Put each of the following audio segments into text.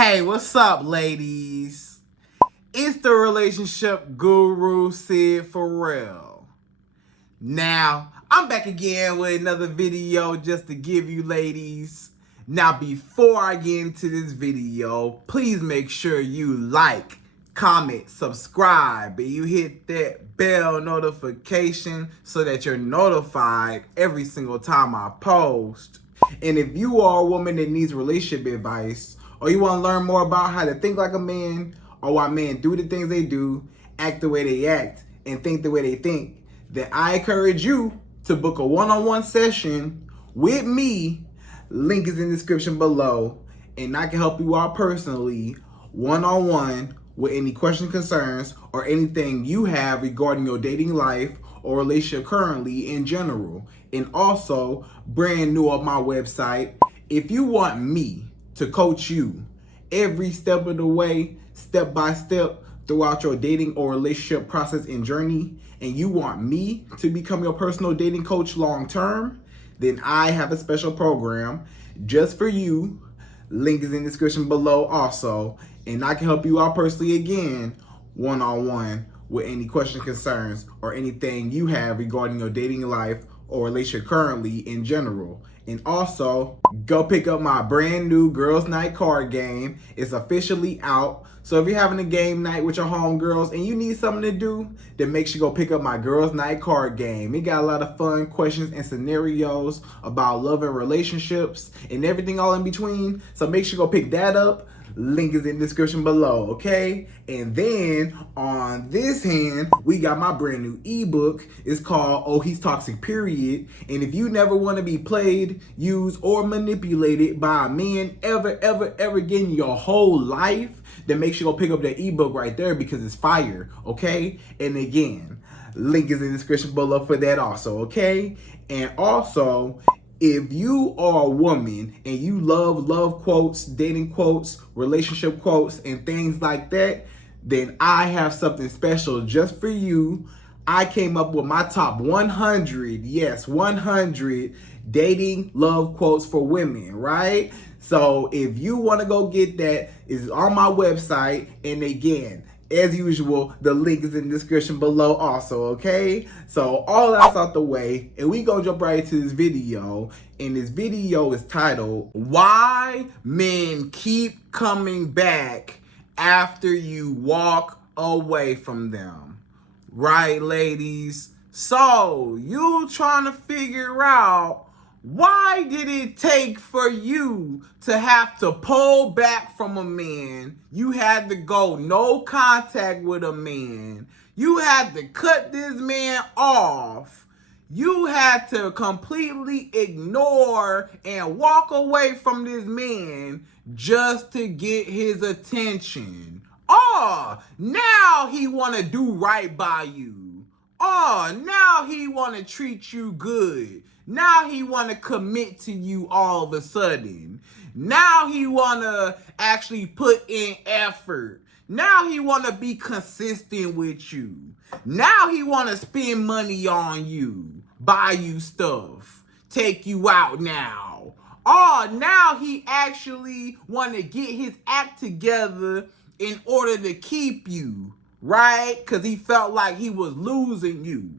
Hey, what's up, ladies? It's the relationship guru, Sydd Ferrell. Now, I'm back again with another video just to give you ladies. Now, before I get into this video, please make sure you like, comment, subscribe, and you hit that bell notification so that you're notified every single time I post. And if you are a woman that needs relationship advice, or you want to learn more about how to think like a man, or why men do the things they do, act the way they act, and think the way they think, then I encourage you to book a one-on-one session with me. Link is in the description below, and I can help you out personally, one-on-one, with any questions, concerns, or anything you have regarding your dating life or relationship currently in general. And also, brand new on my website, if you want me to coach you every step of the way, step by step, throughout your dating or relationship process and journey, and you want me to become your personal dating coach long term, then I have a special program just for you. Link is in the description below also, and I can help you out personally again, one-on-one, with any questions, concerns, or anything you have regarding your dating life or relationship currently in general. And also, go pick up my brand new Girls Night card game. It's officially out. So if you're having a game night with your homegirls and you need something to do, then make sure you go pick up my Girls Night card game. It got a lot of fun questions and scenarios about love and relationships and everything all in between. So make sure you go pick that up. Link is in the description below, okay? And then on this hand, we got my brand new ebook. It's called Oh He's Toxic Period. And if you never want to be played, used, or manipulated by a man ever again in your whole life, then make sure you go pick up that ebook right there because it's fire, okay? And again, link is in the description below for that also, okay? And also, if you are a woman and you love quotes, dating quotes, relationship quotes, and things like that, then I have something special just for you. I came up with my top 100, yes, 100 dating love quotes for women, right? So if you want to go get that, it's on my website. And again, as usual, the link is in the description below also, okay? So all that's out the way, and we gonna jump right into this video. And this video is titled, Why Men Keep Coming Back After You Walk Away From Them. Right, ladies? So, you trying to figure out, why did it take for you to have to pull back from a man? You had to go no contact with a man. You had to cut this man off. You had to completely ignore and walk away from this man just to get his attention. Oh, now he want to do right by you. Oh, now he want to treat you good. Now he want to commit to you all of a sudden. Now he want to actually put in effort. Now he want to be consistent with you. Now he want to spend money on you, buy you stuff, take you out now. Oh, now he actually want to get his act together in order to keep you, right? Because he felt like he was losing you.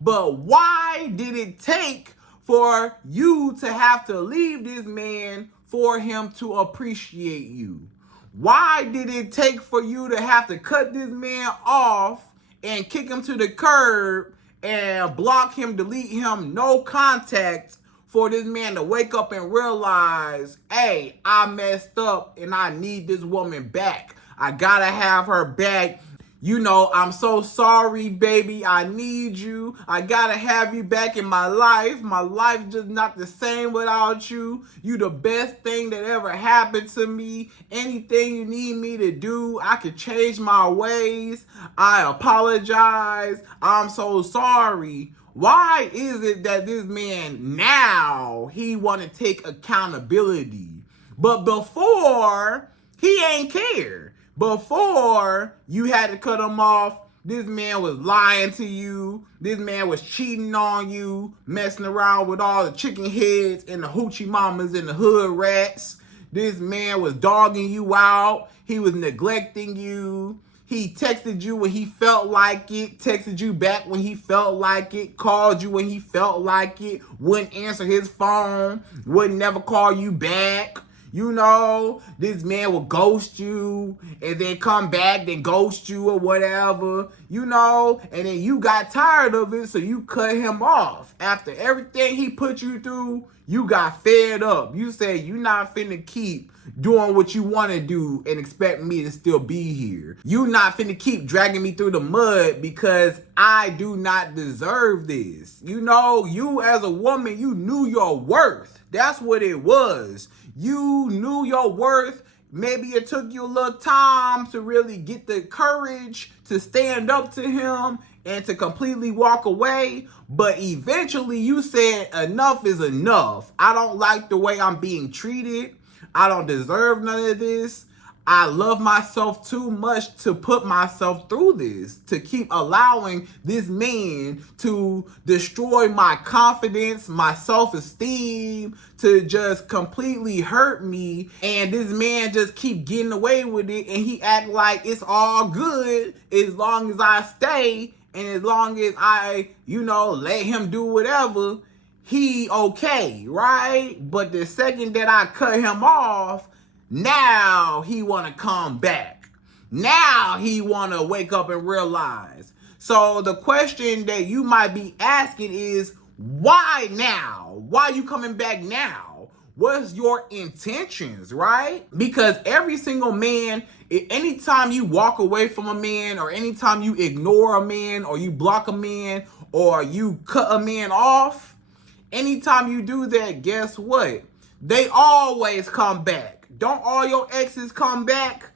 But why did it take for you to have to leave this man for him to appreciate you? Why did it take for you to have to cut this man off and kick him to the curb and block him, delete him, no contact, for this man to wake up and realize, hey, I messed up and I need this woman back. I gotta have her back. You know, I'm so sorry, baby. I need you. I gotta have you back in my life. My life just not the same without you. You the best thing that ever happened to me. Anything you need me to do, I could change my ways. I apologize. I'm so sorry. Why is it that this man now, he want to take accountability? But before, he ain't care. Before, you had to cut him off. This man was lying to you. This man was cheating on you, messing around with all the chicken heads and the hoochie mamas and the hood rats. This man was dogging you out. He was neglecting you. He texted you when he felt like it, texted you back when he felt like it, called you when he felt like it, wouldn't answer his phone, would never call you back. You know, this man will ghost you and then come back, then ghost you or whatever, you know, and then you got tired of it, so you cut him off. After everything he put you through, you got fed up. You said, you're not finna keep doing what you want to do and expect me to still be here. You not finna keep dragging me through the mud because I do not deserve this. You know, you as a woman, you knew your worth. That's what it was. You knew your worth. Maybe it took you a little time to really get the courage to stand up to him and to completely walk away. But eventually you said, enough is enough. I don't like the way I'm being treated. I don't deserve none of this. I love myself too much to put myself through this, to keep allowing this man to destroy my confidence, my self-esteem, to just completely hurt me. And this man just keep getting away with it, and he act like it's all good as long as I stay and as long as I, you know, let him do whatever, he okay, right? But the second that I cut him off, now he want to come back. Now he want to wake up and realize. So the question that you might be asking is, why now? Why you coming back now? What's your intentions, right? Because every single man, anytime you walk away from a man, or anytime you ignore a man, or you block a man, or you cut a man off, anytime you do that, guess what? They always come back. Don't all your exes come back?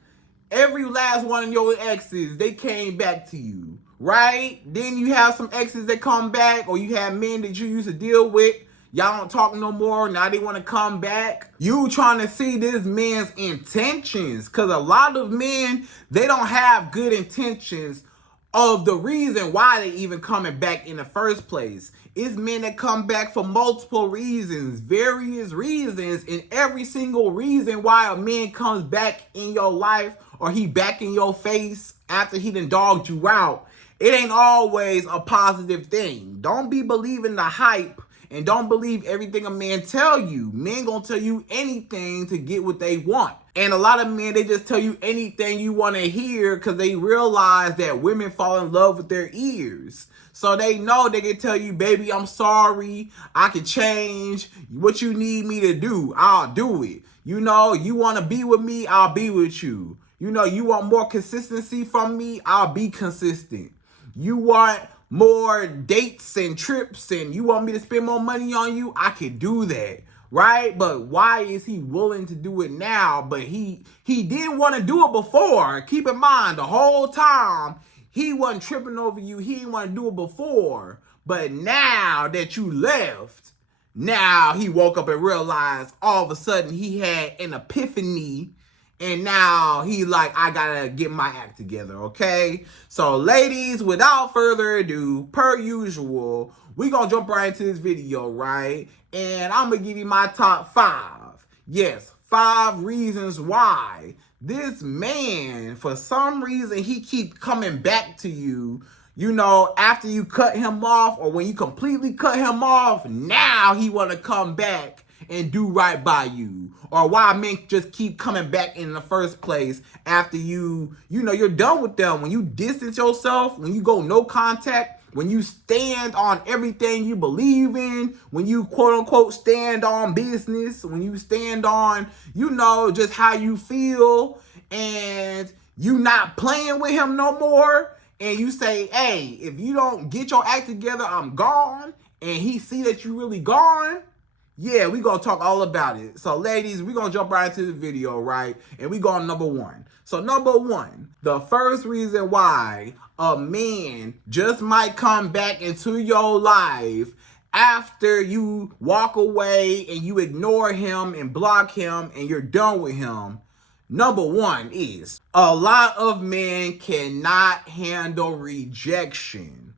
Every last one of your exes, they came back to you, right? Then you have some exes that come back, or you have men that you used to deal with. Y'all don't talk no more. Now they want to come back. You trying to see this man's intentions. Because a lot of men, they don't have good intentions of the reason why they even coming back in the first place. It's men that come back for multiple reasons, various reasons, and every single reason why a man comes back in your life, or he back in your face after he done dogged you out, it ain't always a positive thing. Don't be believing the hype, and don't believe everything a man tell you. Men gonna tell you anything to get what they want. And a lot of men, they just tell you anything you want to hear because they realize that women fall in love with their ears. So they know they can tell you, baby, I'm sorry, I can change. What you need me to do, I'll do it. You know, you want to be with me, I'll be with you. You know, you want more consistency from me, I'll be consistent. You want more dates and trips, and you want me to spend more money on you, I can do that, right? But why is he willing to do it now? But he didn't want to do it before. Keep in mind, the whole time, he wasn't tripping over you. He didn't want to do it before. But now that you left, now he woke up and realized all of a sudden he had an epiphany. And now he like, I gotta get my act together, okay? So ladies, without further ado, per usual, we gonna jump right into this video, right? And I'm gonna give you my top 5. Yes, 5 reasons why this man, for some reason, he keep coming back to you, you know, after you cut him off, or when you completely cut him off, now he want to come back and do right by you. Or why men just keep coming back in the first place after you know, you're done with them. When you distance yourself, when you go no contact, when you stand on everything you believe in, when you quote unquote stand on business, when you stand on, you know, just how you feel, and you not playing with him no more, and you say, hey, if you don't get your act together, I'm gone, and he see that you really gone, yeah, we gonna talk all about it. So ladies, we gonna jump right into the video, right? And we go on number 1. So number 1, the first reason why a man just might come back into your life after you walk away and you ignore him and block him and you're done with him. Number 1 is a lot of men cannot handle rejection.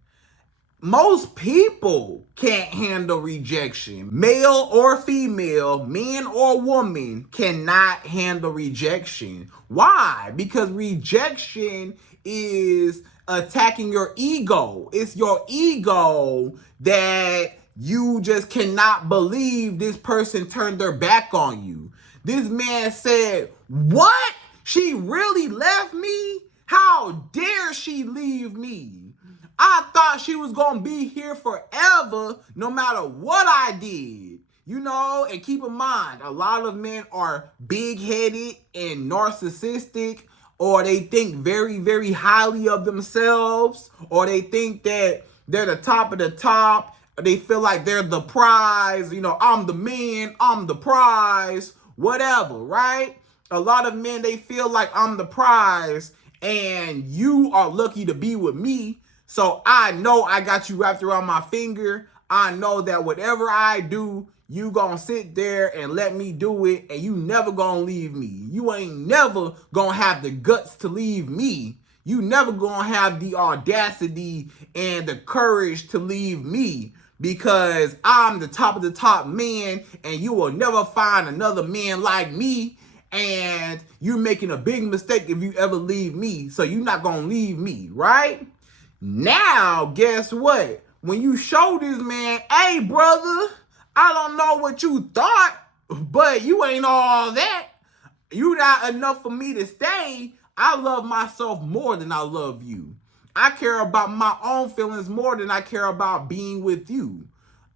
most people can't handle rejection. Male or female, man or woman cannot handle rejection. Why? Because rejection is attacking your ego. It's your ego that you just cannot believe this person turned their back on you. This man said, "What? She really left me? How dare she leave me? I thought she was going to be here forever no matter what I did." You know, and keep in mind, a lot of men are big-headed and narcissistic, or they think very, very highly of themselves, or they think that they're the top of the top. They feel like they're the prize. You know, I'm the man, I'm the prize, whatever, right? A lot of men, they feel like I'm the prize, and you are lucky to be with me. So I know I got you wrapped around my finger. I know that whatever I do, you gonna sit there and let me do it, and you never gonna leave me. You ain't never gonna have the guts to leave me. You never gonna have the audacity and the courage to leave me, because I'm the top of the top man, and you will never find another man like me. And you're making a big mistake if you ever leave me. So you're not gonna leave me, right? Now, guess what? When you show this man, "Hey, brother, I don't know what you thought, but you ain't all that. You not enough for me to stay. I love myself more than I love you. I care about my own feelings more than I care about being with you.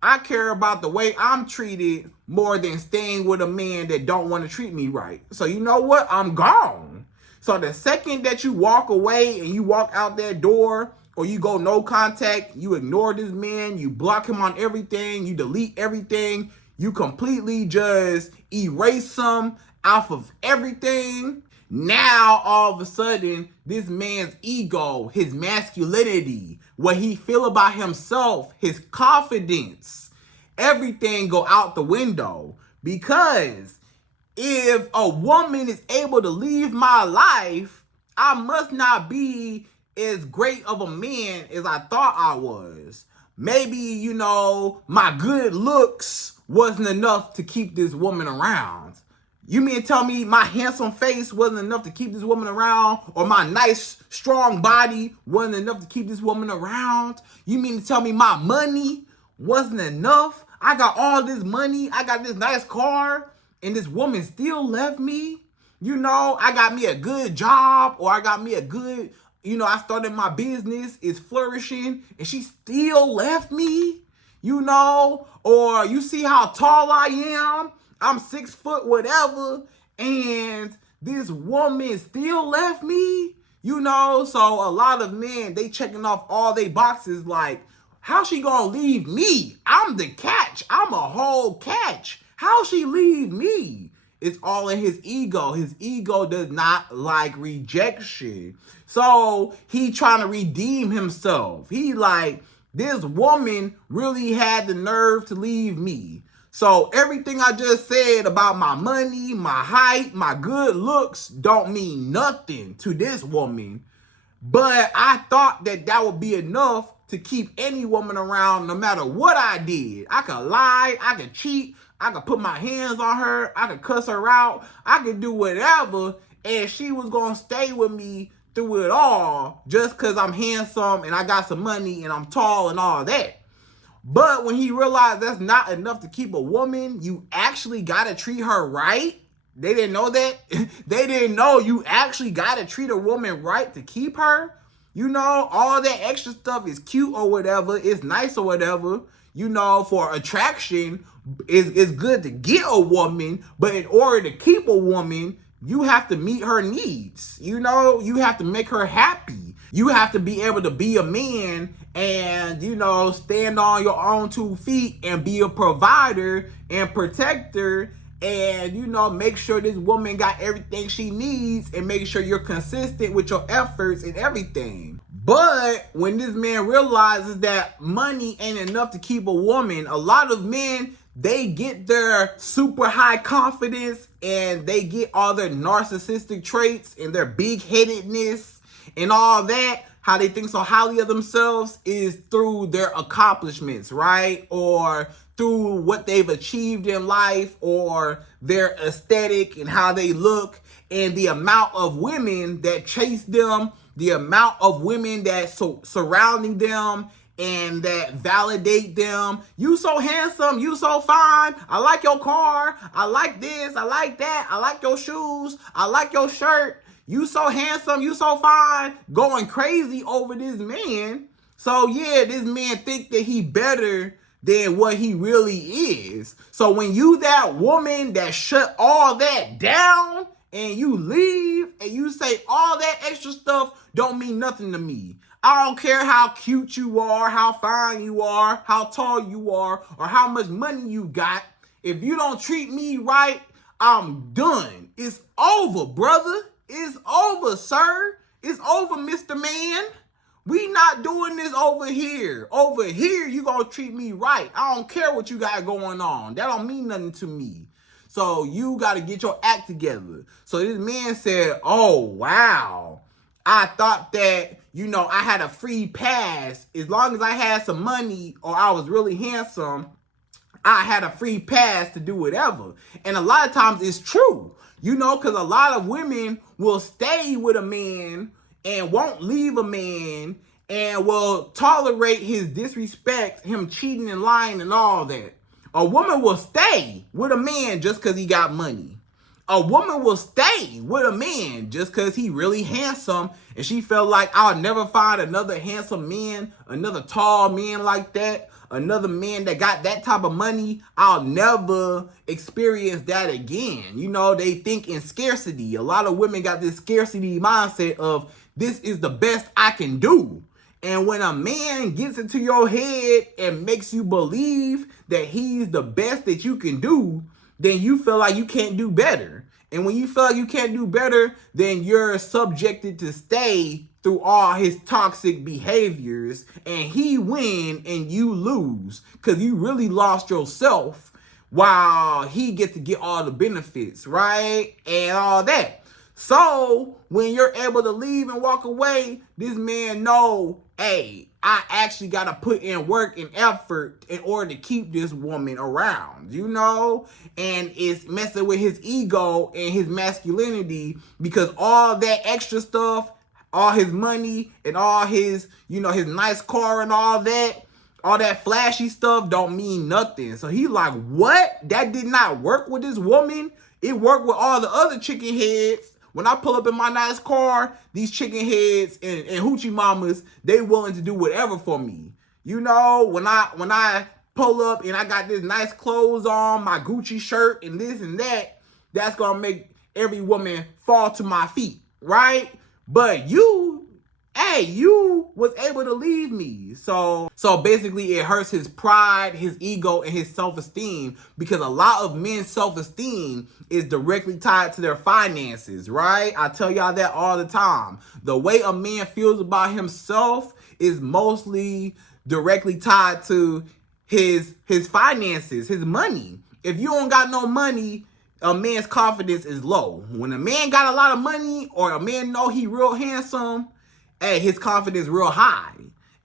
I care about the way I'm treated more than staying with a man that don't want to treat me right. So you know what? I'm gone." So the second that you walk away and you walk out that door, or you go no contact, you ignore this man, you block him on everything, you delete everything, you completely just erase him off of everything. Now, all of a sudden, this man's ego, his masculinity, what he feel about himself, his confidence, everything go out the window. Because if a woman is able to leave my life, I must not be as great of a man as I thought I was. Maybe, you know, my good looks wasn't enough to keep this woman around. You mean to tell me my handsome face wasn't enough to keep this woman around? Or my nice, strong body wasn't enough to keep this woman around? You mean to tell me my money wasn't enough? I got all this money, I got this nice car, and this woman still left me? You know, I got me a good job, or I got me a good, you know, I started my business, it's flourishing, and she still left me? You know, or you see how tall I am? I'm 6 foot whatever, and this woman still left me? You know, so a lot of men, they checking off all they boxes like, how she gonna leave me? I'm the catch. I'm a whole catch. How she leave me? It's all in his ego. His ego does not like rejection. So he trying to redeem himself. He like, this woman really had the nerve to leave me. So everything I just said about my money, my height, my good looks don't mean nothing to this woman. But I thought that that would be enough to keep any woman around no matter what I did. I could lie, I could cheat, I could put my hands on her, I could cuss her out, I could do whatever, and she was going to stay with me through it all just because I'm handsome and I got some money and I'm tall and all that. But when he realized that's not enough to keep a woman, you actually got to treat her right. They didn't know that. They didn't know you actually got to treat a woman right to keep her. You know, all that extra stuff is cute or whatever. It's nice or whatever. You know, for attraction, it's good to get a woman. But in order to keep a woman, you have to meet her needs. You know, you have to make her happy. You have to be able to be a man and, you know, stand on your own 2 feet and be a provider and protector and, you know, make sure this woman got everything she needs and make sure you're consistent with your efforts and everything. But when this man realizes that money ain't enough to keep a woman, a lot of men, they get their super high confidence and they get all their narcissistic traits and their big-headedness and all that how they think so highly of themselves is through their accomplishments, right? Or through what they've achieved in life, or their aesthetic and how they look, and the amount of women that chase them, the amount of women that surrounding them and that validate them. You so handsome, you so fine, I like your car, I like this, I like that, I like your shoes, I like your shirt, you so handsome, you so fine, going crazy over this man. So yeah, this man think that he better than what he really is. So when you that woman that shut all that down and you leave and you say all that extra stuff don't mean nothing to me. I don't care how cute you are, how fine you are, how tall you are, or how much money you got. If you don't treat me right, I'm done. It's over, brother. It's over, sir. It's over, Mr. Man. We not doing this over here. Over here, you gonna treat me right. I don't care what you got going on. That don't mean nothing to me. So you gotta get your act together. So this man said, oh, wow. I thought that, I had a free pass. As long as I had some money or I was really handsome, I had a free pass to do whatever. And a lot of times it's true, because a lot of women will stay with a man and won't leave a man and will tolerate his disrespect, him cheating and lying and all that. A woman will stay with a man just because he got money. A woman will stay with a man just because he really handsome and she felt like I'll never find another handsome man, another tall man like that, another man that got that type of money. I'll never experience that again. They think in scarcity. A lot of women got this scarcity mindset of this is the best I can do. And when a man gets into your head and makes you believe that he's the best that you can do, then you feel like you can't do better. And when you feel like you can't do better, then you're subjected to stay through all his toxic behaviors, and he win and you lose because you really lost yourself while he gets to get all the benefits, right? And all that. So when you're able to leave and walk away, this man know, hey, I actually got to put in work and effort in order to keep this woman around, and it's messing with his ego and his masculinity because all that extra stuff, all his money and all his, his nice car and all that flashy stuff don't mean nothing. So he like, what? That did not work with this woman. It worked with all the other chicken heads. When I pull up in my nice car, these chicken heads and hoochie mamas, they willing to do whatever for me. When I pull up and I got this nice clothes on, my Gucci shirt and this and that, that's going to make every woman fall to my feet, right? But you was able to leave me. So basically it hurts his pride, his ego, and his self-esteem because a lot of men's self-esteem is directly tied to their finances, right? I tell y'all that all the time. The way a man feels about himself is mostly directly tied to his finances, his money. If you don't got no money, a man's confidence is low. When a man got a lot of money or a man know he real handsome, his confidence real high.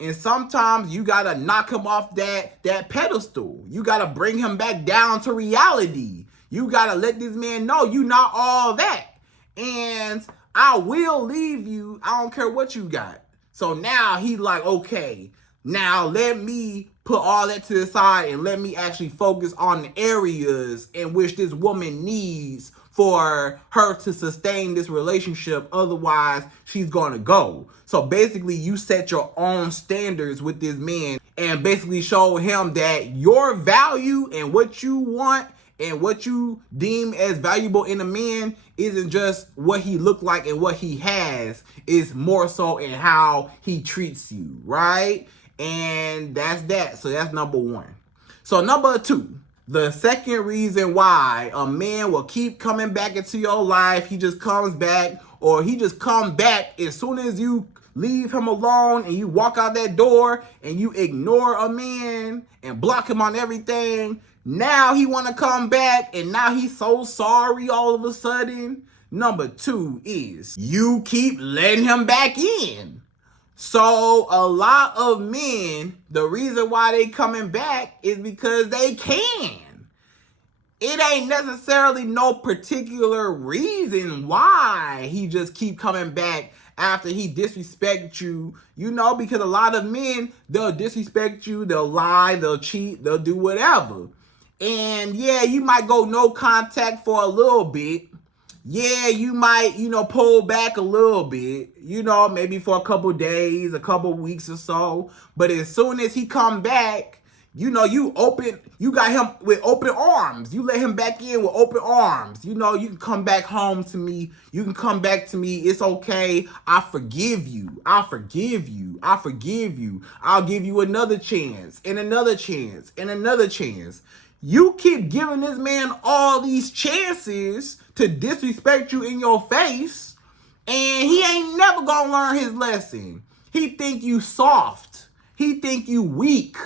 And sometimes you gotta knock him off that pedestal. You gotta bring him back down to reality. You gotta let this man know you not all that. And I will leave you. I don't care what you got. So now he like, okay, now let me put all that to the side and let me actually focus on the areas in which this woman needs for her to sustain this relationship. Otherwise, she's gonna go. So basically, you set your own standards with this man and basically show him that your value and what you want and what you deem as valuable in a man isn't just what he look like and what he has. It's more so in how he treats you, right? And that's that. So that's number one. So number two, the second reason why a man will keep coming back into your life, he just comes back, or he just come back as soon as you leave him alone and you walk out that door and you ignore a man and block him on everything. Now he want to come back and now he's so sorry all of a sudden. Number two is you keep letting him back in. So a lot of men, the reason why they coming back is because they can. It ain't necessarily no particular reason why he just keep coming back after he disrespect you, because a lot of men, they'll disrespect you, they'll lie, they'll cheat, they'll do whatever. And yeah, you might go no contact for a little bit. Yeah, you might, pull back a little bit, maybe for a couple days, a couple weeks or so. But as soon as he come back, you got him with open arms. You let him back in with open arms. You can come back home to me. You can come back to me. It's okay. I forgive you. I forgive you. I forgive you. I'll give you another chance and another chance and another chance. You keep giving this man all these chances to disrespect you in your face, and he ain't never gonna learn his lesson. He think you soft. He think you weak.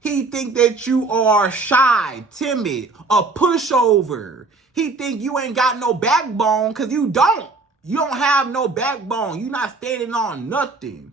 He think that you are shy, timid, a pushover. He think you ain't got no backbone, because you don't. You don't have no backbone. You not standing on nothing.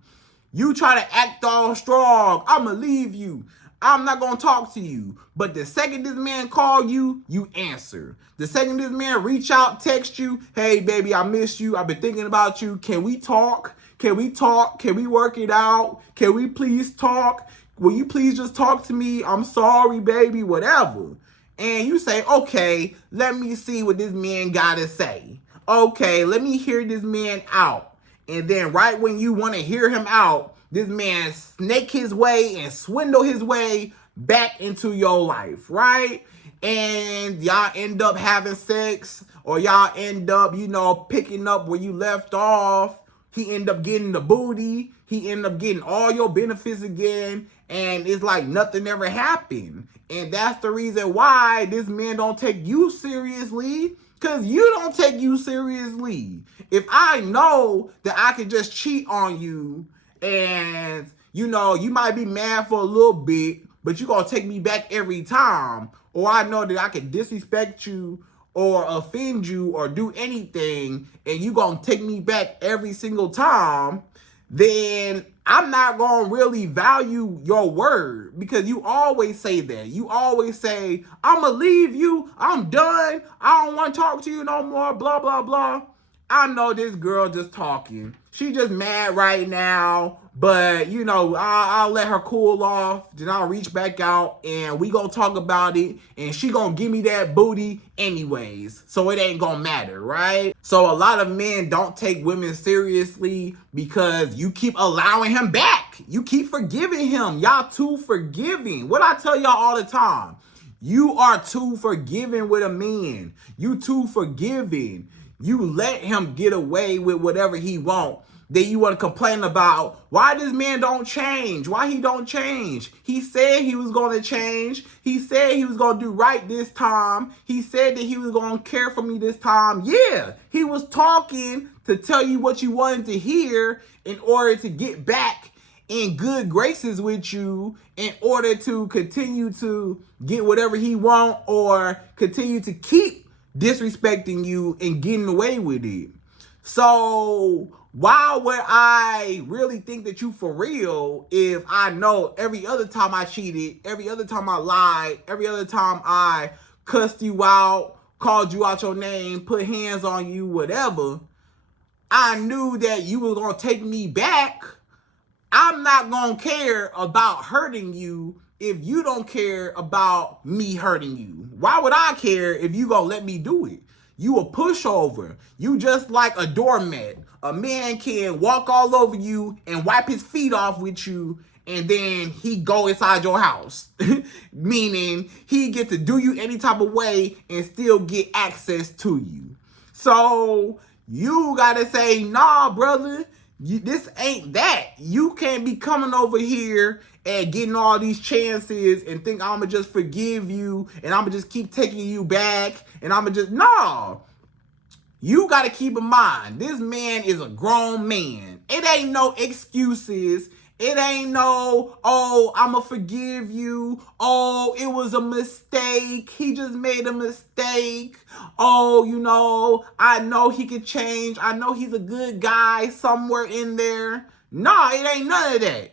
You try to act all strong. I'ma leave you. I'm not gonna talk to you. But the second this man call you, you answer. The second this man reach out, text you, hey baby, I miss you. I've been thinking about you. Can we talk? Can we talk? Can we work it out? Can we please talk? Will you please just talk to me? I'm sorry, baby, whatever. And you say, okay, let me see what this man gotta say. Okay, let me hear this man out. And then right when you want to hear him out, this man snake his way and swindle his way back into your life, right? And y'all end up having sex, or y'all end up, picking up where you left off. He end up getting the booty. He end up getting all your benefits again. And it's like nothing ever happened. And that's the reason why this man don't take you seriously. Because you don't take you seriously. If I know that I can just cheat on you, and, you might be mad for a little bit, but you going to take me back every time. Or I know that I can disrespect you or offend you or do anything, and you going to take me back every single time, then I'm not going to really value your word, because you always say that. You always say, I'm going to leave you. I'm done. I don't want to talk to you no more, blah, blah, blah. I know this girl just talking. She just mad right now, but, I'll let her cool off. Then I'll reach back out, and we gonna talk about it, and she gonna give me that booty anyways. So it ain't gonna matter, right? So a lot of men don't take women seriously because you keep allowing him back. You keep forgiving him. Y'all too forgiving. What I tell y'all all the time, you are too forgiving with a man. You too forgiving. You let him get away with whatever he want. Then you want to complain about why this man don't change. Why he don't change. He said he was going to change. He said he was going to do right this time. He said that he was going to care for me this time. Yeah, he was talking to tell you what you wanted to hear in order to get back in good graces with you, in order to continue to get whatever he want, or continue to keep disrespecting you and getting away with it. So why would I really think that you for real if I know every other time I cheated, every other time I lied, every other time I cussed you out, called you out your name, put hands on you, whatever, I knew that you were going to take me back. I'm not going to care about hurting you if you don't care about me hurting you. Why would I care if you gonna let me do it? You a pushover. You just like a doormat. A man can walk all over you and wipe his feet off with you, and then he go inside your house. Meaning he get to do you any type of way and still get access to you. So you gotta say, nah, brother, this ain't that. You can't be coming over here and getting all these chances and think I'ma just forgive you and I'ma just keep taking you back and I'ma just, no. You gotta keep in mind, this man is a grown man. It ain't no excuses. It ain't no, oh, I'ma forgive you. Oh, it was a mistake. He just made a mistake. Oh, I know he could change. I know he's a good guy somewhere in there. Nah, it ain't none of that.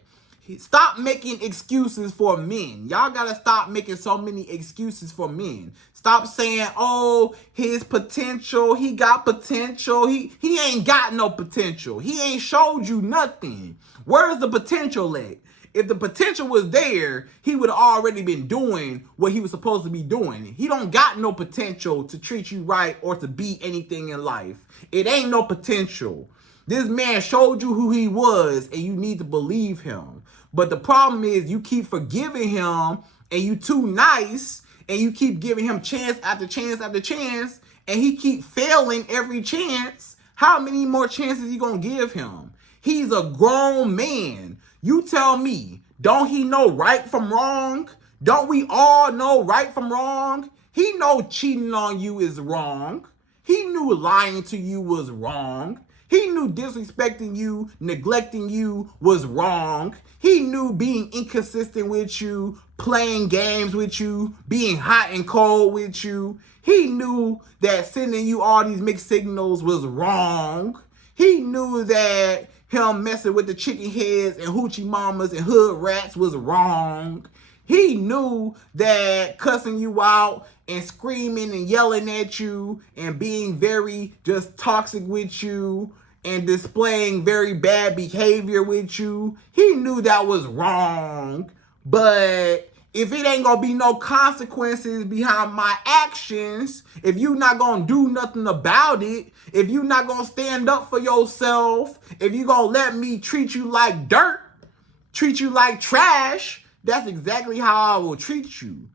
Stop making excuses for men. Y'all gotta stop making so many excuses for men. Stop saying, oh, his potential, he got potential. He ain't got no potential. He ain't showed you nothing. Where's the potential at? If the potential was there, he would have already been doing what he was supposed to be doing. He don't got no potential to treat you right or to be anything in life. It ain't no potential. This man showed you who he was, and you need to believe him. But the problem is you keep forgiving him, and you too nice, and you keep giving him chance after chance after chance, and he keep failing every chance. How many more chances you gonna give him? He's a grown man. You tell me, don't he know right from wrong? Don't we all know right from wrong? He know cheating on you is wrong. He knew lying to you was wrong. He knew disrespecting you, neglecting you was wrong. He knew being inconsistent with you, playing games with you, being hot and cold with you. He knew that sending you all these mixed signals was wrong. He knew that him messing with the chicken heads and hoochie mamas and hood rats was wrong. He knew that cussing you out and screaming and yelling at you and being very just toxic with you and displaying very bad behavior with you, he knew that was wrong. But if it ain't gonna be no consequences behind my actions, if you not gonna do nothing about it, if you not gonna stand up for yourself, if you gonna let me treat you like dirt, treat you like trash, that's exactly how I will treat you.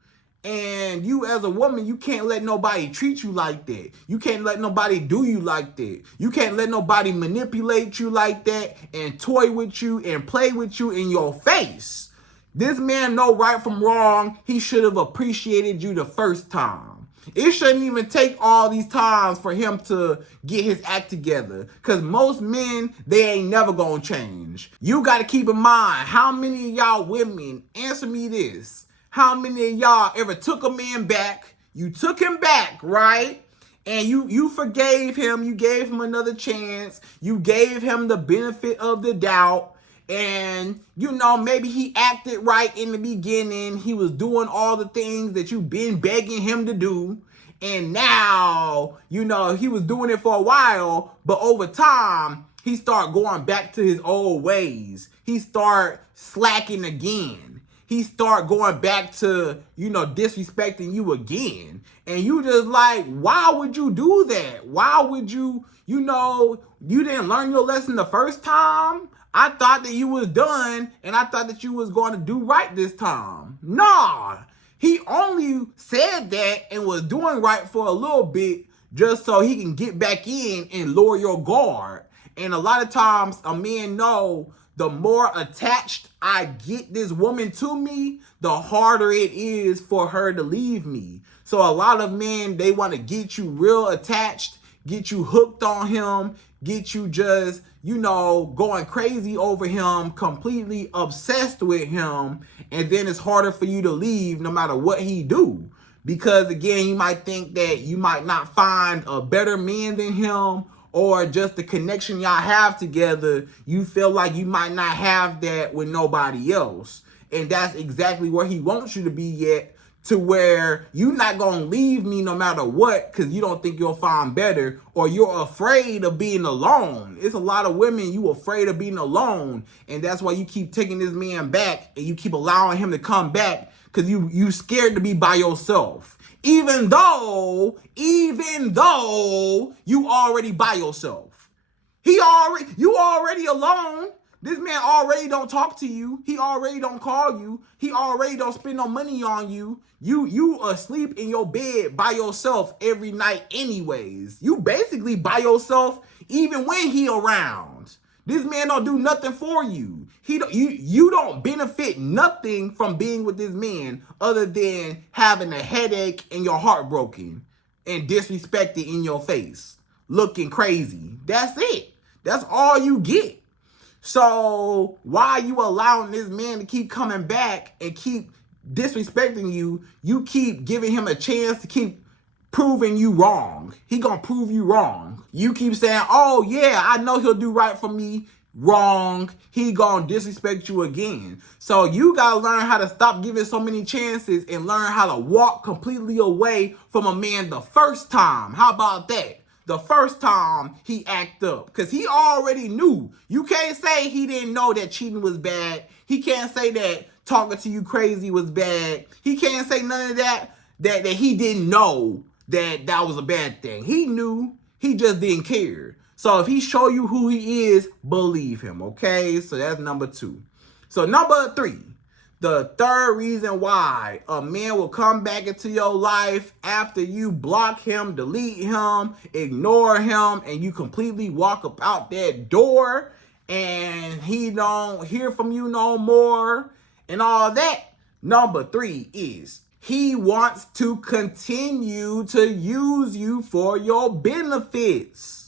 And you as a woman, you can't let nobody treat you like that. You can't let nobody do you like that. You can't let nobody manipulate you like that and toy with you and play with you in your face. This man know right from wrong. He should have appreciated you the first time. It shouldn't even take all these times for him to get his act together. Because most men, they ain't never gonna change. You got to keep in mind, how many of y'all women, answer me this, how many of y'all ever took a man back? You took him back, right? And you forgave him. You gave him another chance. You gave him the benefit of the doubt. And, you know, maybe he acted right in the beginning. He was doing all the things that you've been begging him to do. And now, you know, he was doing it for a while. But over time, he started going back to his old ways. He started slacking again. He start going back to, you know, disrespecting you again. And you just like, why would you do that? Why would you, you know, you didn't learn your lesson the first time? I thought that you was done, and I thought that you was going to do right this time. Nah, he only said that and was doing right for a little bit just so he can get back in and lower your guard. And a lot of times a man know the more attached I get this woman to me, the harder it is for her to leave me. So a lot of men, they want to get you real attached, get you hooked on him, get you just, you know, going crazy over him, completely obsessed with him, and then it's harder for you to leave no matter what he do. Because again, you might think that you might not find a better man than him, or just the connection y'all have together, you feel like you might not have that with nobody else. And that's exactly where he wants you to be at, to where you're not going to leave me no matter what because you don't think you'll find better, or you're afraid of being alone. It's a lot of women, you afraid of being alone, and that's why you keep taking this man back and you keep allowing him to come back because you scared to be by yourself. Even though you already by yourself. You already alone. This man already don't talk to you. He already don't call you. He already don't spend no money on you. You asleep in your bed by yourself every night anyways. You basically by yourself even when he around. This man don't do nothing for you. You don't benefit nothing from being with this man other than having a headache and your heart broken and disrespected in your face, looking crazy. That's it. That's all you get. So why are you allowing this man to keep coming back and keep disrespecting you? You keep giving him a chance to keep proving you wrong. He gonna prove you wrong. You keep saying, oh yeah, I know he'll do right for me. wrong, he gonna disrespect you again. So you gotta learn how to stop giving so many chances and learn how to walk completely away from a man the first time. How about that? The first time he act up, because he already knew. You can't say he didn't know that cheating was bad. He can't say that talking to you crazy was bad. He can't say none of that he didn't know that was a bad thing. He knew, he just didn't care. So if he show you who he is, believe him, okay? So that's number 2. So number 3, the third reason why a man will come back into your life after you block him, delete him, ignore him, and you completely walk up out that door and he don't hear from you no more and all that. Number 3 is he wants to continue to use you for your benefits.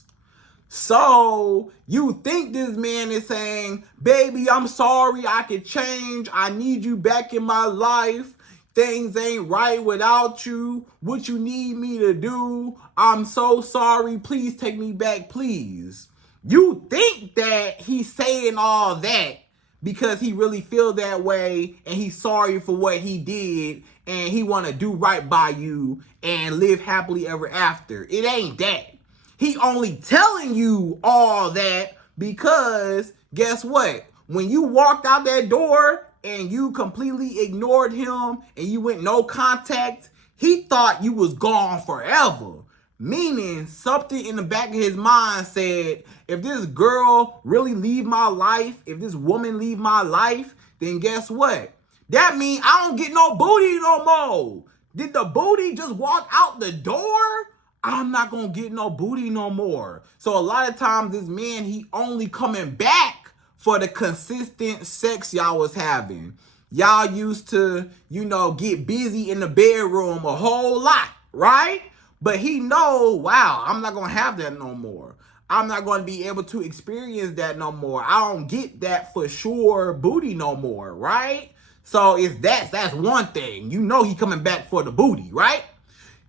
So you think this man is saying, baby, I'm sorry, I can change. I need you back in my life. Things ain't right without you. What you need me to do? I'm so sorry. Please take me back, please. You think that he's saying all that because he really feel that way and he's sorry for what he did and he want to do right by you and live happily ever after. It ain't that. He only telling you all that because guess what? When you walked out that door and you completely ignored him and you went no contact, he thought you was gone forever. Meaning something in the back of his mind said, if this girl really leave my life, if this woman leave my life, then guess what? That means I don't get no booty no more. Did the booty just walk out the door? I'm not gonna get no booty no more. So a lot of times this man, he only coming back for the consistent sex y'all was having. Y'all used to, get busy in the bedroom a whole lot, right? But he know, wow, I'm not gonna have that no more. I'm not gonna be able to experience that no more. I don't get that for sure booty no more, right? So if that's one thing. He coming back for the booty, right?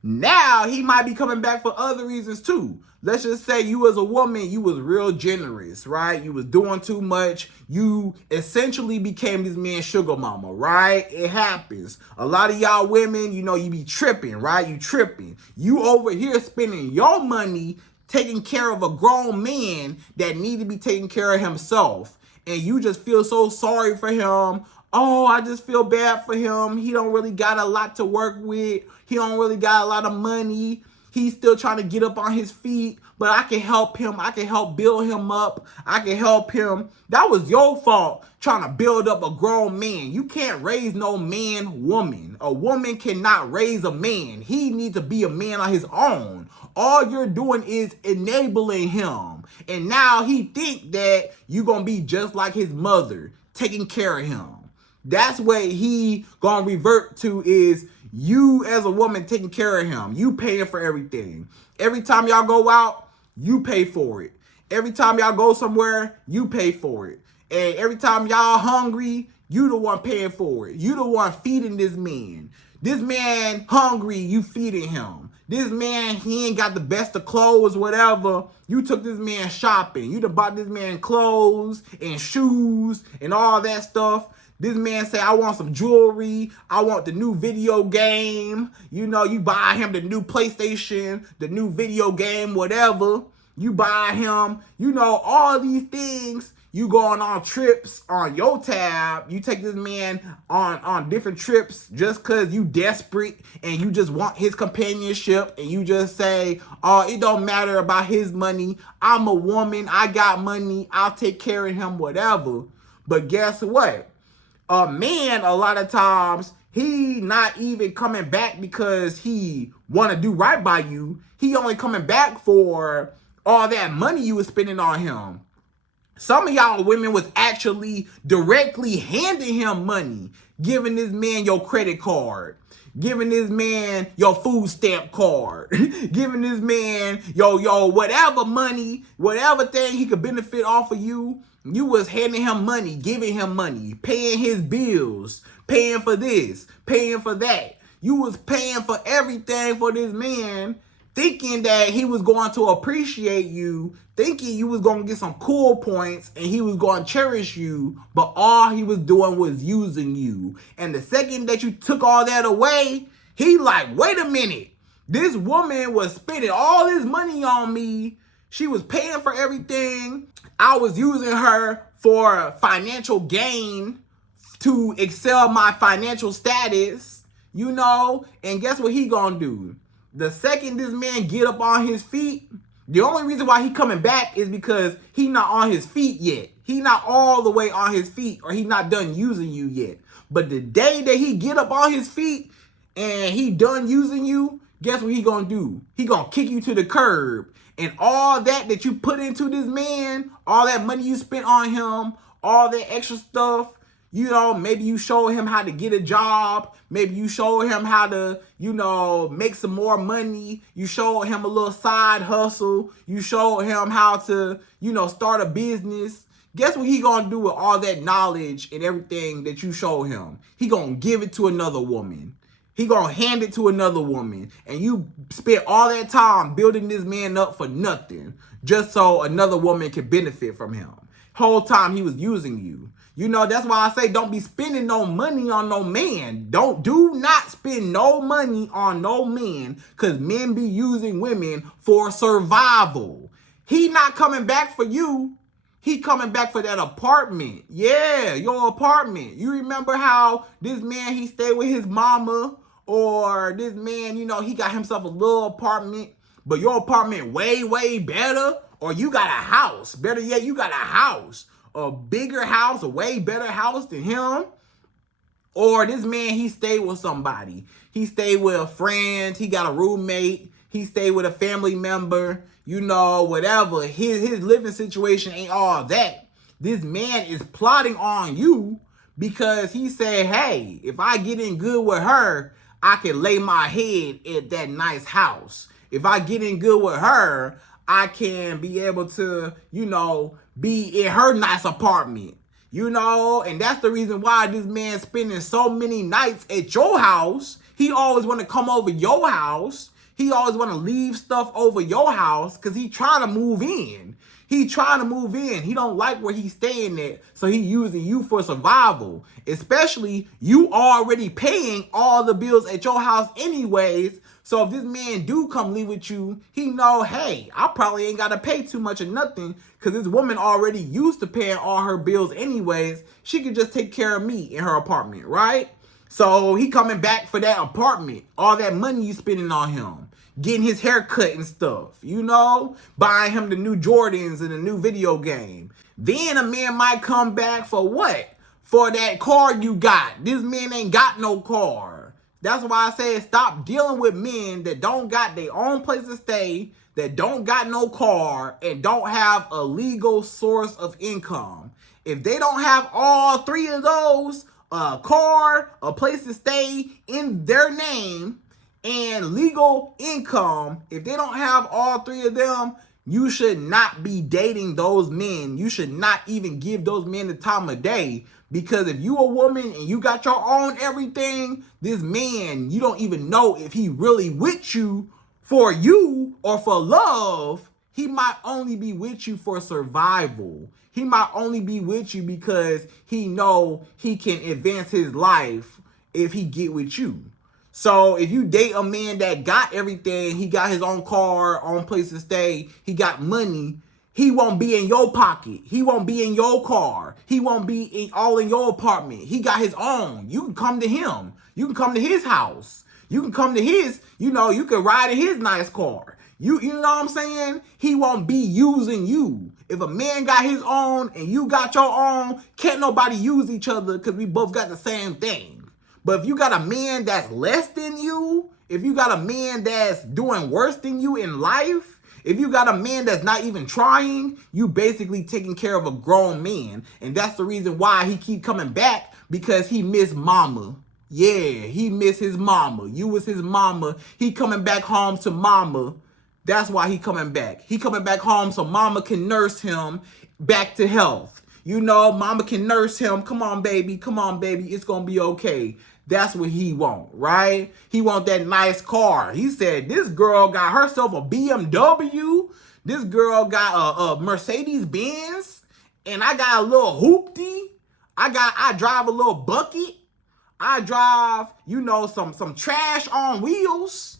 Now he might be coming back for other reasons too. Let's just say you as a woman, you was real generous, right? You was doing too much. You essentially became this man's sugar mama, right? It happens. A lot of y'all women, you be tripping, right? You tripping. You over here spending your money taking care of a grown man that need to be taking care of himself. And you just feel so sorry for him. Oh, I just feel bad for him. He don't really got a lot to work with. He don't really got a lot of money. He's still trying to get up on his feet, but I can help him. I can help build him up. I can help him. That was your fault trying to build up a grown man. You can't raise no man woman. A woman cannot raise a man. He needs to be a man on his own. All you're doing is enabling him. And now he think that you're going to be just like his mother, taking care of him. That's what he gonna revert to, is you as a woman taking care of him. You paying for everything. Every time y'all go out, you pay for it. Every time y'all go somewhere, you pay for it. And every time y'all hungry, you the one paying for it. You the one feeding this man. This man hungry, you feeding him. This man, he ain't got the best of clothes, whatever. You took this man shopping. You done bought this man clothes and shoes and all that stuff. This man say, I want some jewelry. I want the new video game. You buy him the new PlayStation, the new video game, whatever. You buy him, all these things. You going on trips on your tab. You take this man on different trips just because you desperate and you just want his companionship. And you just say, oh, it don't matter about his money. I'm a woman. I got money. I'll take care of him, whatever. But guess what? A man, a lot of times, he not even coming back because he want to do right by you. He only coming back for all that money you was spending on him. Some of y'all women was actually directly handing him money, giving this man your credit card, giving this man your food stamp card, giving this man your whatever money, whatever thing he could benefit off of you. You was handing him money, giving him money, paying his bills, paying for this, paying for that. You was paying for everything for this man thinking that he was going to appreciate you, thinking you was going to get some cool points and he was going to cherish you, but all he was doing was using you. And the second that you took all that away, he like, wait a minute. This woman was spending all this money on me. She was paying for everything. I was using her for financial gain to excel my financial status, you know, and guess what he gonna do? The second this man get up on his feet, the only reason why he coming back is because he not on his feet yet. He not all the way on his feet, or he not done using you yet. But the day that he get up on his feet and he done using you, guess what he gonna do? He gonna kick you to the curb. And all that you put into this man, all that money you spent on him, all that extra stuff, you know, maybe you show him how to get a job. Maybe you show him how to, you know, make some more money. You show him a little side hustle. You show him how to, you know, start a business. Guess what he gonna do with all that knowledge and everything that you show him? He gonna give it to another woman. He gonna hand it to another woman. And you spent all that time building this man up for nothing, just so another woman can benefit from him. Whole time he was using you. You know, that's why I say don't be spending no money on no man. Do not spend no money on no man, because men be using women for survival. He not coming back for you. He coming back for that apartment. Yeah, your apartment. You remember how this man, he stayed with his mama, or this man, you know, he got himself a little apartment, but your apartment way, way better, or you got a house. Better yet, you got a house. A bigger house, a way better house than him. Or this man, he stayed with somebody. He stayed with a friend. He got a roommate. He stayed with a family member. You know, whatever. His living situation ain't all that. This man is plotting on you because he said, hey, if I get in good with her, I can lay my head at that nice house. If I get in good with her, I can be able to, you know, be in her nice apartment, you know. And that's the reason why this man spending so many nights at your house. He always want to come over your house. He always want to leave stuff over your house because he trying to move in. He trying to move in. He don't like where he's staying at, so he using you for survival. Especially you already paying all the bills at your house anyways. So if this man do come live with you, he know, hey, I probably ain't got to pay too much of nothing because this woman already used to paying all her bills anyways. She could just take care of me in her apartment, right? So he coming back for that apartment, all that money you spending on him, getting his hair cut and stuff, you know, buying him the new Jordans and the new video game. Then a man might come back for what? For that car you got. This man ain't got no car. That's why I said stop dealing with men that don't got their own place to stay, that don't got no car, and don't have a legal source of income. If they don't have all three of those, a car, a place to stay in their name, and legal income, if they don't have all three of them, you should not be dating those men. You should not even give those men the time of day. Because if you a woman and you got your own everything, this man, you don't even know if he really with you for you or for love. He might only be with you for survival. He might only be with you because he know he can advance his life if he get with you. So if you date a man that got everything, he got his own car, own place to stay, he got money, he won't be in your pocket. He won't be in your car. He won't be all in your apartment. He got his own. You can come to him. You can come to his house. You can come to his, you know, you can ride in his nice car. You know what I'm saying? He won't be using you. If a man got his own and you got your own, can't nobody use each other because we both got the same thing. But if you got a man that's less than you, if you got a man that's doing worse than you in life, if you got a man that's not even trying, you basically taking care of a grown man. And that's the reason why he keep coming back, because he miss mama. Yeah, he miss his mama. You was his mama. He coming back home to mama. That's why he coming back. He coming back home so mama can nurse him back to health. You know, mama can nurse him. Come on, baby. Come on, baby. It's going to be okay. That's what he want, right? He want that nice car. He said, this girl got herself a BMW. This girl got a Mercedes Benz. And I got a little hoopty. I drive a little bucket. I drive, some trash on wheels.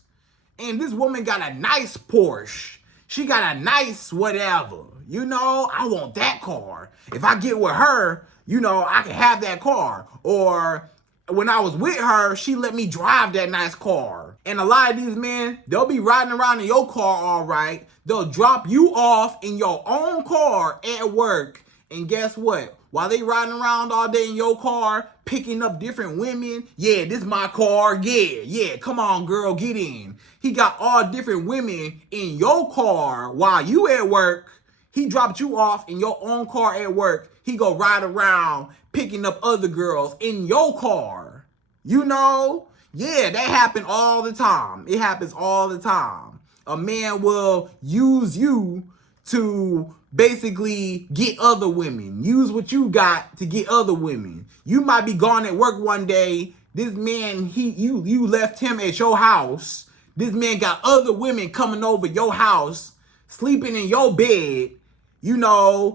And this woman got a nice Porsche. She got a nice whatever. I want that car. If I get with her, I can have that car. Or when I was with her, she let me drive that nice car. And a lot of these men, they'll be riding around in your car all right. They'll drop you off in your own car at work. And guess what? While they riding around all day in your car, picking up different women. Yeah, this my car. Yeah, come on, girl, get in. He got all different women in your car while you at work. He dropped you off in your own car at work. He go ride around picking up other girls in your car. Yeah, that happen all the time. It happens all the time. A man will use you to basically get other women. Use what you got to get other women. You might be gone at work one day. This man, you left him at your house. This man got other women coming over your house, sleeping in your bed,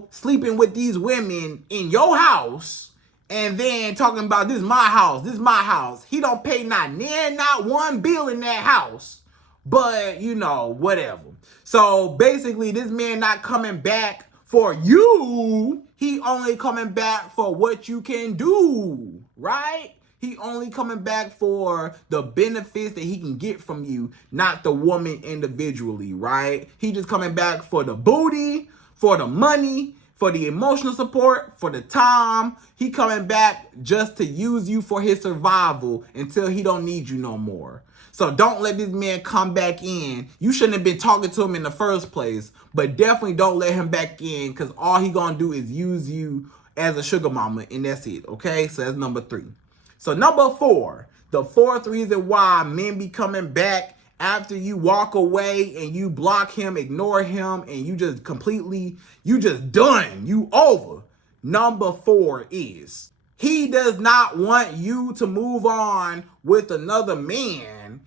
sleeping with these women in your house, and then talking about this is my house. He don't pay not one bill in that house. But, whatever. So, basically, this man not coming back for you. He only coming back for what you can do, right? He only coming back for the benefits that he can get from you, not the woman individually, right? He just coming back for the booty, for the money, for the emotional support, for the time. He coming back just to use you for his survival until he don't need you no more. So don't let this man come back in. You shouldn't have been talking to him in the first place, but definitely don't let him back in, because all he gonna do is use you as a sugar mama, and that's it, okay? So that's number 3. So number 4, the 4th reason why men be coming back after you walk away and you block him, ignore him, and you just done, you over. Number 4 is he does not want you to move on with another man,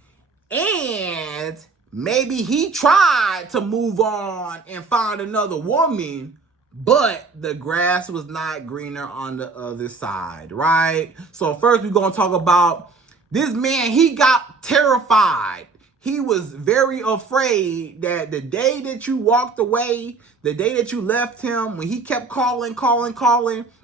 and maybe he tried to move on and find another woman, but the grass was not greener on the other side, right? So first we're going to talk about this man. He got terrified. He was very afraid that the day that you walked away, the day that you left him, when he kept calling,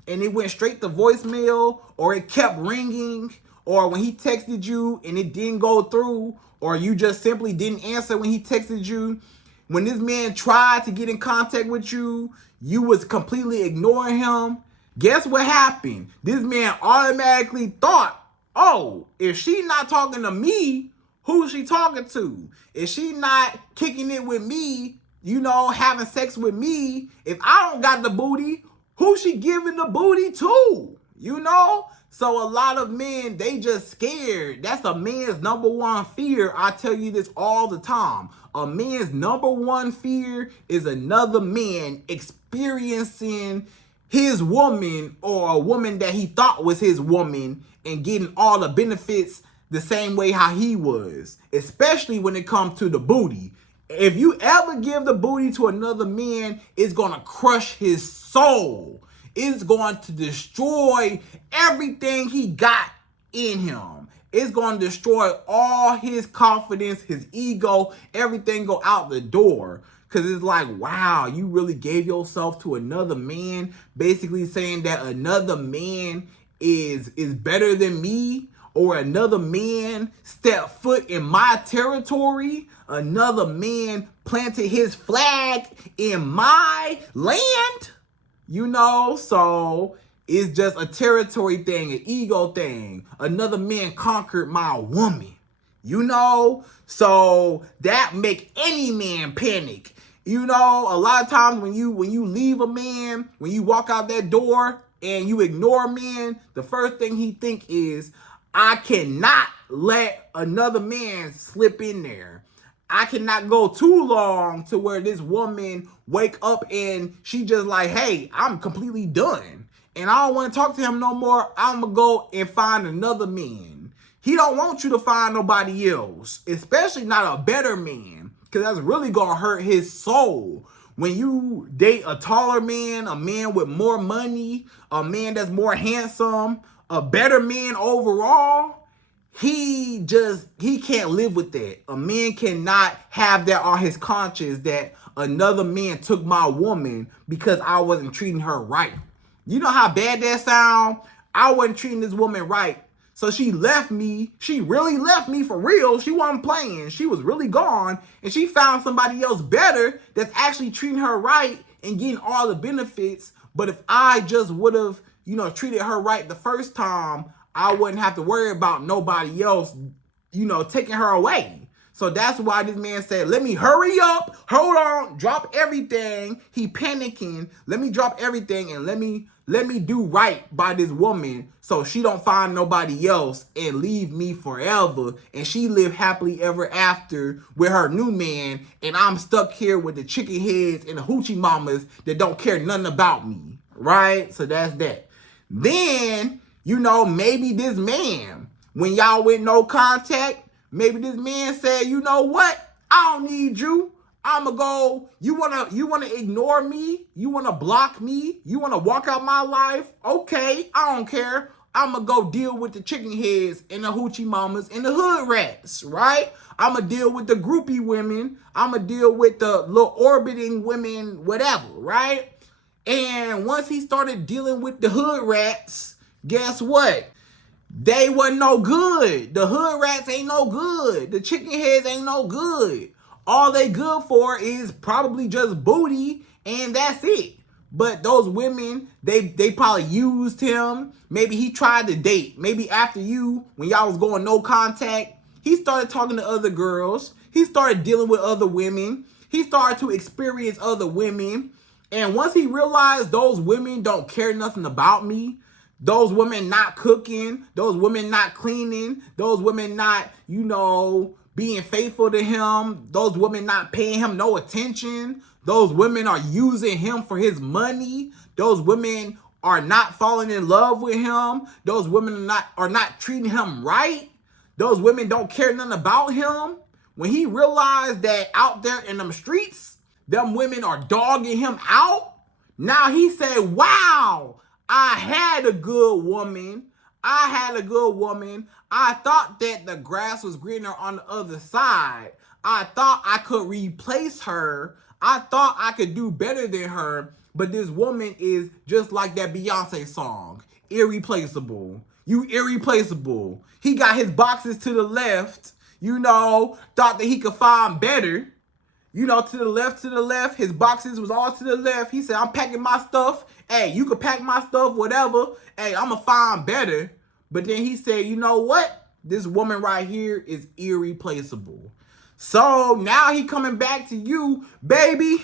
and it went straight to voicemail, or it kept ringing, or when he texted you and it didn't go through, or you just simply didn't answer when he texted you. When this man tried to get in contact with you, you was completely ignoring him. Guess what happened? This man automatically thought, oh, if she not talking to me, who's she talking to? If she not kicking it with me, having sex with me, if I don't got the booty, who she giving the booty to? So a lot of men, they just scared. That's a man's number one fear. I tell you this all the time. A man's number one fear is another man experiencing his woman, or a woman that he thought was his woman, and getting all the benefits the same way how he was, especially when it comes to the booty. If you ever give the booty to another man, it's going to crush his soul. It's going to destroy everything he got in him. It's going to destroy all his confidence, his ego, everything go out the door. Because it's like, wow, you really gave yourself to another man, basically saying that another man is better than me, or another man stepped foot in my territory, another man planted his flag in my land. So it's just a territory thing, an ego thing. Another man conquered my woman, so that make any man panic. A lot of times when you leave a man, when you walk out that door and you ignore a man, the first thing he think is, I cannot let another man slip in there. I cannot go too long to where this woman wake up and she just like, hey, I'm completely done, and I don't want to talk to him no more. I'm going to go and find another man. He don't want you to find nobody else, especially not a better man, because that's really going to hurt his soul. When you date a taller man, a man with more money, a man that's more handsome, a better man overall, he can't live with that. A man cannot have that on his conscience that another man took my woman because I wasn't treating her right. You know how bad that sound? I wasn't treating this woman right. So she left me. She really left me for real. She wasn't playing. She was really gone. And she found somebody else better that's actually treating her right and getting all the benefits. But if I just would have, treated her right the first time, I wouldn't have to worry about nobody else, taking her away. So that's why this man said, let me hurry up. Hold on. Drop everything. He panicking. Let me drop everything and let me do right by this woman so she don't find nobody else and leave me forever. And she live happily ever after with her new man. And I'm stuck here with the chicken heads and the hoochie mamas that don't care nothing about me. Right? So that's that. Then, maybe this man, when y'all with no contact, maybe this man said, you know what? I don't need you. I'ma go. You wanna ignore me? You wanna block me? You wanna walk out my life? Okay, I don't care. I'ma go deal with the chicken heads and the hoochie mamas and the hood rats, right? I'ma deal with the groupie women. I'ma deal with the little orbiting women, whatever, right? And once he started dealing with the hood rats, guess what? They wasn't no good. The hood rats ain't no good. The chicken heads ain't no good. All they good for is probably just booty, and that's it. But those women, they probably used him. Maybe he tried to date. Maybe after you, when y'all was going no contact, he started talking to other girls. He started dealing with other women. He started to experience other women. And once he realized those women don't care nothing about me, those women not cooking, those women not cleaning, those women not, being faithful to him, those women not paying him no attention, those women are using him for his money, those women are not falling in love with him, those women are not treating him right, those women don't care nothing about him. When he realized that out there in them streets, them women are dogging him out, now he said, wow, I had a good woman. I thought that the grass was greener on the other side. I thought I could replace her. I thought I could do better than her. But this woman is just like that Beyonce song. Irreplaceable. You irreplaceable. He got his boxes to the left. Thought that he could find better. To the left. His boxes was all to the left. He said, I'm packing my stuff. Hey, you can pack my stuff, whatever. Hey, I'm going to find better. But then he said, you know what? This woman right here is irreplaceable. So now he coming back to you, baby.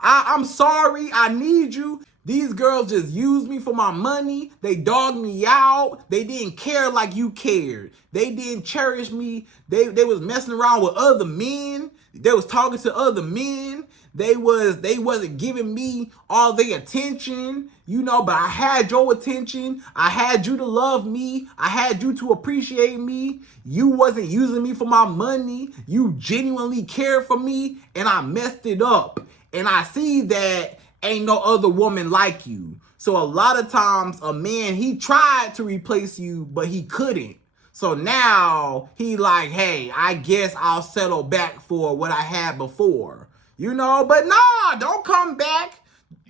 I'm sorry. I need you. These girls just used me for my money. They dogged me out. They didn't care like you cared. They didn't cherish me. They was messing around with other men. They was talking to other men. They wasn't giving me all their attention, but I had your attention. I had you to love me. I had you to appreciate me. You wasn't using me for my money. You genuinely cared for me, and I messed it up. And I see that ain't no other woman like you. So a lot of times a man, he tried to replace you, but he couldn't. So now he like, hey, I guess I'll settle back for what I had before. But nah, don't come back.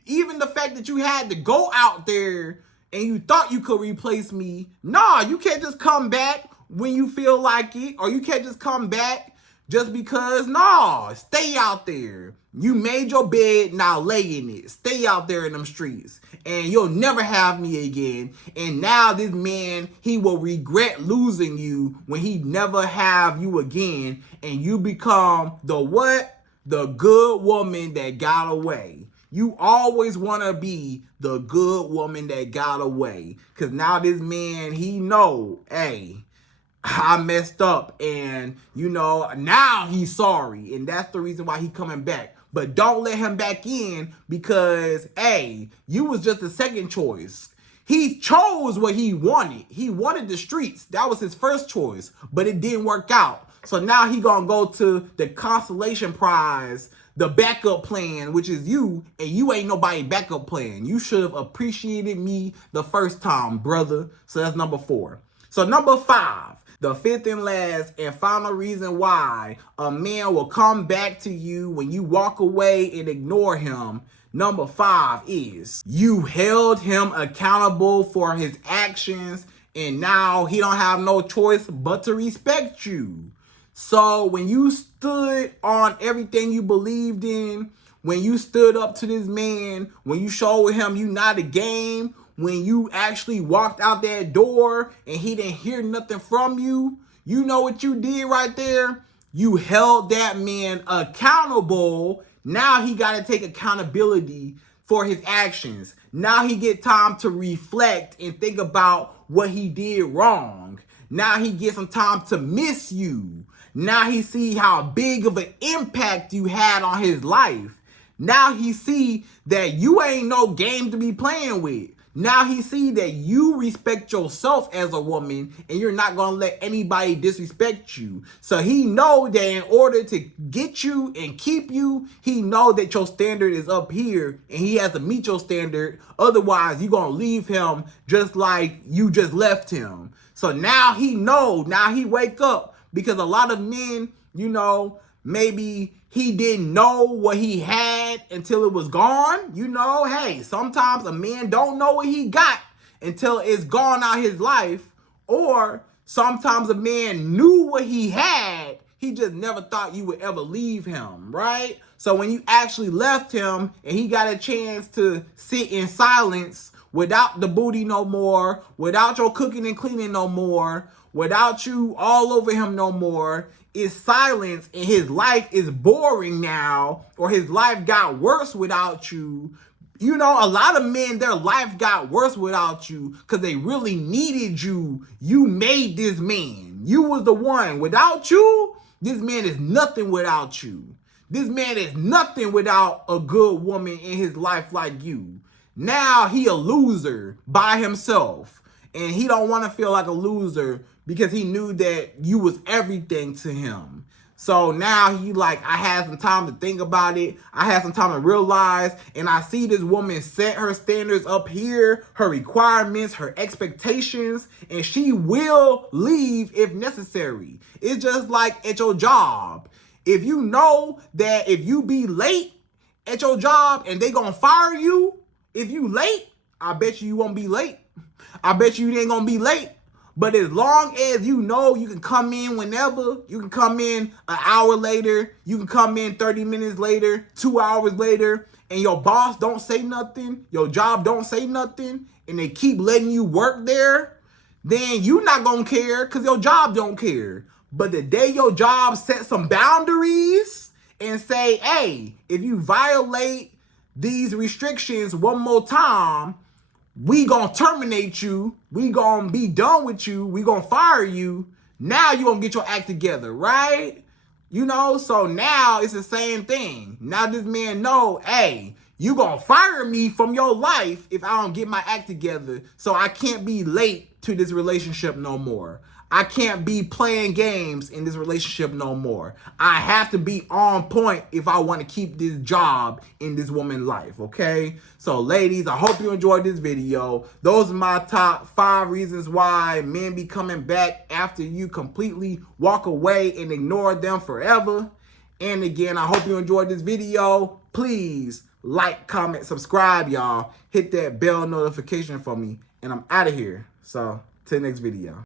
Even the fact that you had to go out there and you thought you could replace me. Nah, you can't just come back when you feel like it, or you can't just come back just because. Nah, stay out there. You made your bed, now lay in it. Stay out there in them streets, and you'll never have me again. And now this man, he will regret losing you when he never have you again, and you become the what? The good woman that got away. You always want to be the good woman that got away. Because now this man, he know, hey, I messed up. And, now he's sorry. And that's the reason why he coming back. But don't let him back in because, hey, you was just a second choice. He chose what he wanted. He wanted the streets. That was his first choice, but it didn't work out. So now he gonna go to the consolation prize, the backup plan, which is you, and you ain't nobody backup plan. You should have appreciated me the first time, brother. So that's number 4. So number 5, the 5th and last and final reason why a man will come back to you when you walk away and ignore him. Number 5 is you held him accountable for his actions, and now he don't have no choice but to respect you. So when you stood on everything you believed in, when you stood up to this man, when you showed him you not a game, when you actually walked out that door and he didn't hear nothing from you, you know what you did right there? You held that man accountable. Now he got to take accountability for his actions. Now he get time to reflect and think about what he did wrong. Now he gets some time to miss you. Now he see how big of an impact you had on his life. Now he see that you ain't no game to be playing with. Now he see that you respect yourself as a woman and you're not going to let anybody disrespect you. So he know that in order to get you and keep you, he know that your standard is up here and he has to meet your standard. Otherwise, you're going to leave him just like you just left him. So now he know, now he wake up, because a lot of men, you know, maybe he didn't know what he had until it was gone. You know, hey, sometimes a man don't know what he got until it's gone out his life. Or sometimes a man knew what he had, he just never thought you would ever leave him, right? So when you actually left him and he got a chance to sit in silence without the booty no more, without your cooking and cleaning no more, without you all over him no more, is silence, and his life is boring now, or his life got worse without you. You know, a lot of men, their life got worse without you because they really needed you. You made this man. You was the one. Without you, this man is nothing without you. This man is nothing without a good woman in his life like you. Now he a loser by himself, and he don't want to feel like a loser because he knew that you was everything to him. So now he like, I had some time to think about it. I had some time to realize, and I see this woman set her standards up here, her requirements, her expectations, and she will leave if necessary. It's just like at your job. If you know that if you be late at your job and they gonna fire you, if you late, I bet you won't be late. I bet you ain't gonna be late. But as long as you know you can come in whenever, you can come in an hour later, you can come in 30 minutes later, 2 hours later, and your boss don't say nothing, your job don't say nothing, and they keep letting you work there, then you're not gonna care because your job don't care. But the day your job set some boundaries and say, hey, if you violate these restrictions one more time, we gonna terminate you, we gonna be done with you, we gonna fire you. Now you gonna get your act together, right? You know, so now it's the same thing. Now this man know, hey, you gonna fire me from your life if I don't get my act together. So I can't be late to this relationship no more. I can't be playing games in this relationship no more. I have to be on point if I want to keep this job in this woman's life, okay? So ladies, I hope you enjoyed this video. Those are my top 5 reasons why men be coming back after you completely walk away and ignore them forever. And again, I hope you enjoyed this video. Please like, comment, subscribe, y'all. Hit that bell notification for me. And I'm out of here. So, till next video.